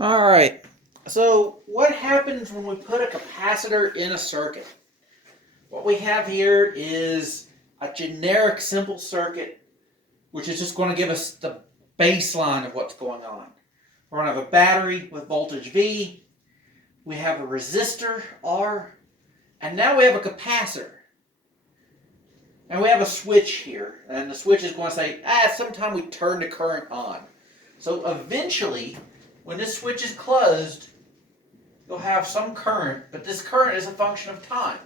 All right. So what happens when we put a capacitor in a circuit? What we have here is a generic simple circuit, which is just going to give us the baseline of what's going on. We're going to have a battery with voltage V. We have a resistor R. And now we have a capacitor. And we have a switch here. And the switch is going to say, sometime we turn the current on. So eventually, when this switch is closed, you'll have some current, but this current is a function of time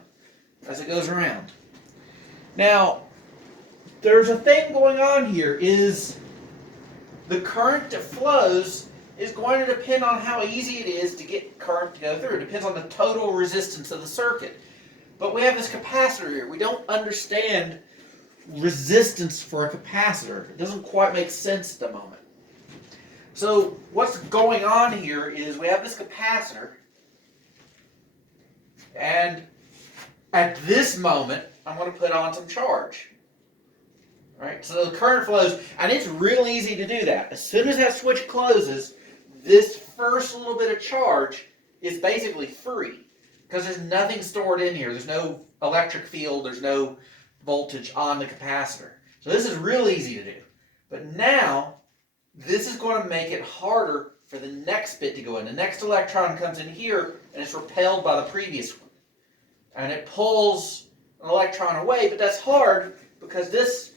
as it goes around. Now, there's a thing going on here is the current that flows is going to depend on how easy it is to get current to go through. It depends on the total resistance of the circuit. But we have this capacitor here. We don't understand resistance for a capacitor. It doesn't quite make sense at the moment. So what's going on here is we have this capacitor, and at this moment, I'm going to put on some charge. Right? So the current flows, and it's real easy to do that. As soon as that switch closes, this first little bit of charge is basically free because there's nothing stored in here. There's no electric field. There's no voltage on the capacitor. So this is real easy to do. But now, this is going to make it harder for the next bit to go in. The next electron comes in here, and it's repelled by the previous one. And it pulls an electron away, but that's hard because this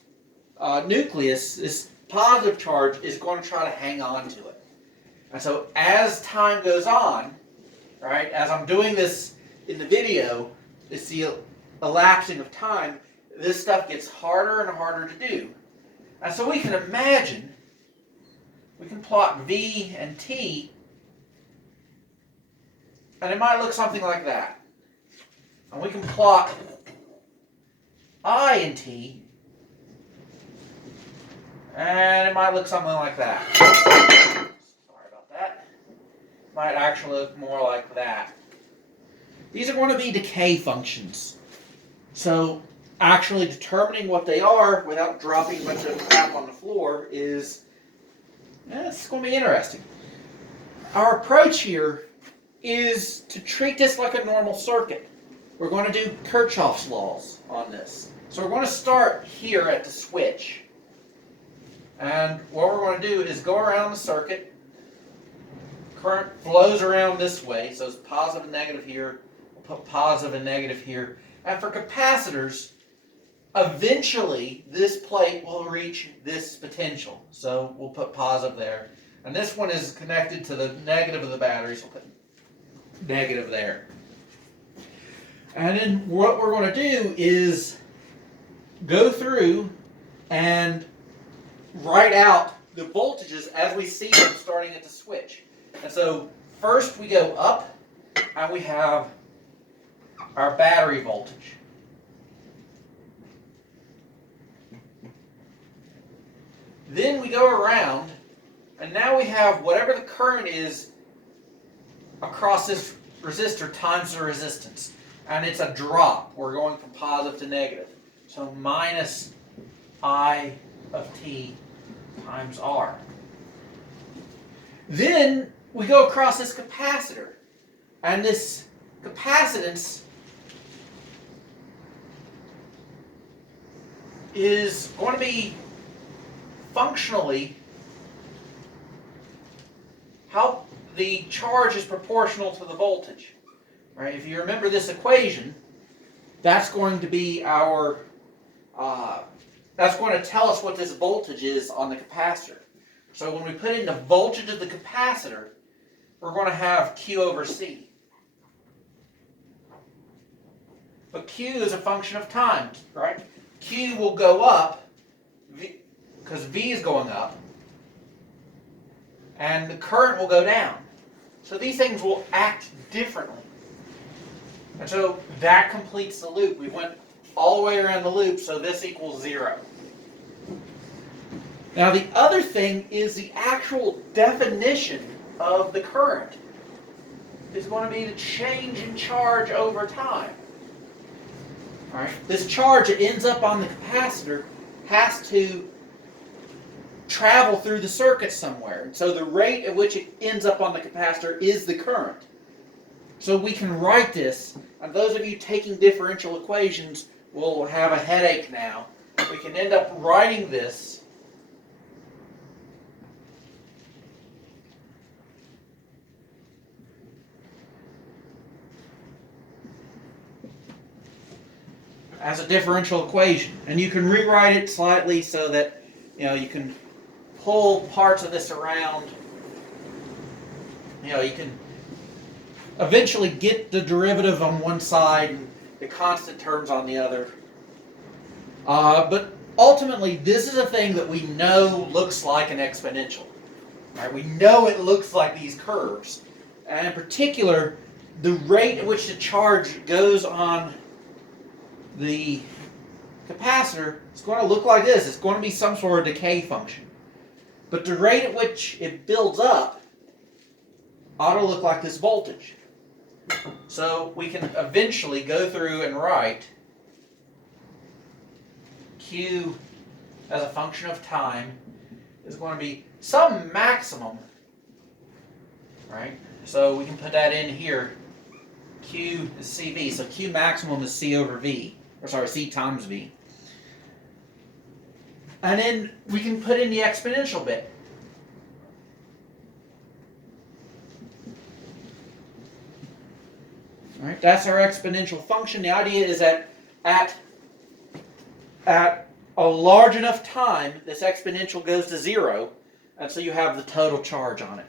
nucleus, this positive charge, is going to try to hang on to it. And so as time goes on, right, as I'm doing this in the video, it's the elapsing of time, this stuff gets harder and harder to do. And so we can imagine, we can plot V and T, and it might look something like that. And we can plot I and T, and it might look something like that. Sorry about that. Might actually look more like that. These are going to be decay functions. So actually determining what they are without dropping a bunch of crap on the floor is, it's going to be interesting. Our approach here is to treat this like a normal circuit. We're going to do Kirchhoff's laws on this. So we're going to start here at the switch. And what we're going to do is go around the circuit. Current flows around this way, so it's positive and negative here. We'll put positive and negative here. And for capacitors, eventually this plate will reach this potential. So we'll put positive there. And this one is connected to the negative of the battery, so we'll put negative there. And then what we're going to do is go through and write out the voltages as we see them starting at the switch. And so first we go up and we have our battery voltage. Then we go around and now we have whatever the current is across this resistor times the resistance. And it's a drop. We're going from positive to negative. So minus I of T times R. Then we go across this capacitor. And this capacitance is going to be functionally how the charge is proportional to the voltage. Right? If you remember this equation, that's going to be our, that's going to tell us what this voltage is on the capacitor. So when we put in the voltage of the capacitor, we're going to have Q over C. But Q is a function of time, right? Q will go up because V is going up, and the current will go down. So these things will act differently. And so that completes the loop. We went all the way around the loop, so this equals 0. Now the other thing is the actual definition of the current is going to be the change in charge over time. All right? This charge that ends up on the capacitor has to travel through the circuit somewhere. And so the rate at which it ends up on the capacitor is the current. So we can write this, and those of you taking differential equations will have a headache now. We can end up writing this as a differential equation. And you can rewrite it slightly so that you can pull parts of this around. You can eventually get the derivative on one side and the constant terms on the other. But ultimately, this is a thing that we know looks like an exponential. Right? We know it looks like these curves. And in particular, the rate at which the charge goes on the capacitor is going to look like this. It's going to be some sort of decay function. But the rate at which it builds up ought to look like this voltage. So we can eventually go through and write Q as a function of time is going to be some maximum, right? So we can put that in here. Q is CV, so Q maximum is C over V, or sorry, C times V. And then we can put in the exponential bit. All right, that's our exponential function. The idea is that at a large enough time, this exponential goes to 0, and so you have the total charge on it.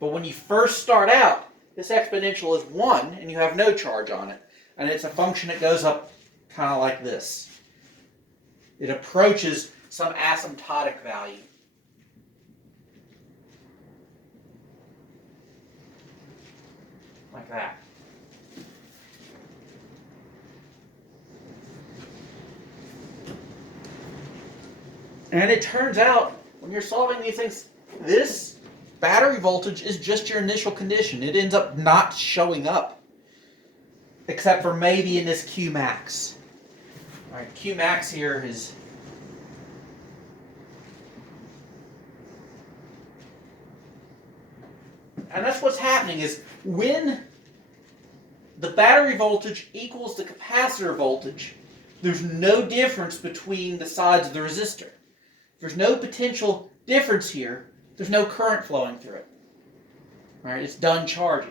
But when you first start out, this exponential is 1, and you have no charge on it. And it's a function that goes up kind of like this. It approaches some asymptotic value. Like that. And it turns out, when you're solving these things, this battery voltage is just your initial condition. It ends up not showing up, except for maybe in this Q max. All right, Q max here is and that's what's happening is when the battery voltage equals the capacitor voltage, there's no difference between the sides of the resistor. There's no potential difference here. There's no current flowing through it. All right, it's done charging.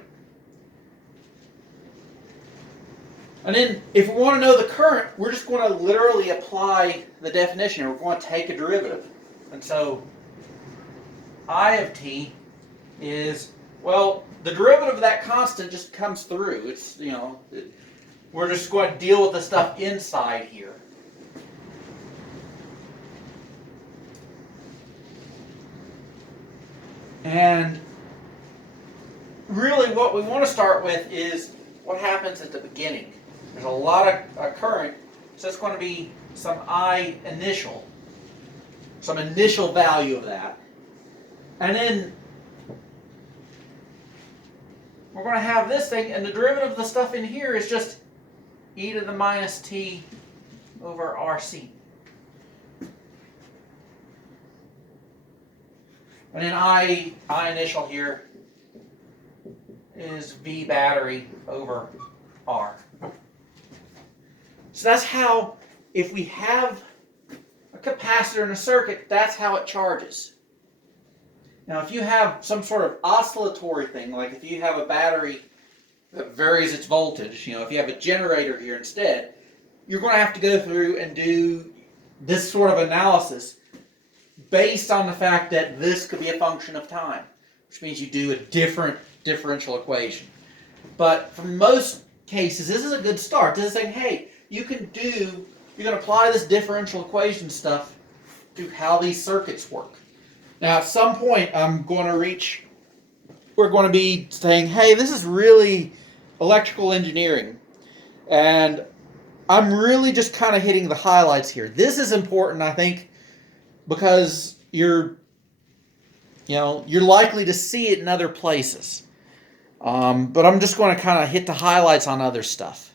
And then if we want to know the current, we're just going to literally apply the definition, and we're going to take a derivative. And so I of t is, well, the derivative of that constant just comes through. It's, we're just going to deal with the stuff inside here. And really what we want to start with is what happens at the beginning. There's a lot of current, so it's going to be some I initial, some initial value of that. And then we're going to have this thing, and the derivative of the stuff in here is just e to the minus t over RC. And then I initial here is V battery over R. So that's how, if we have a capacitor in a circuit, that's how it charges. Now, if you have some sort of oscillatory thing, like if you have a battery that varies its voltage, if you have a generator here instead, you're going to have to go through and do this sort of analysis based on the fact that this could be a function of time, which means you do a different differential equation. But for most cases, this is a good start. This is saying, hey, you can apply this differential equation stuff to how these circuits work. Now, at some point, we're going to be saying, hey, this is really electrical engineering. And I'm really just kind of hitting the highlights here. This is important, I think, because you're likely to see it in other places. But I'm just going to kind of hit the highlights on other stuff.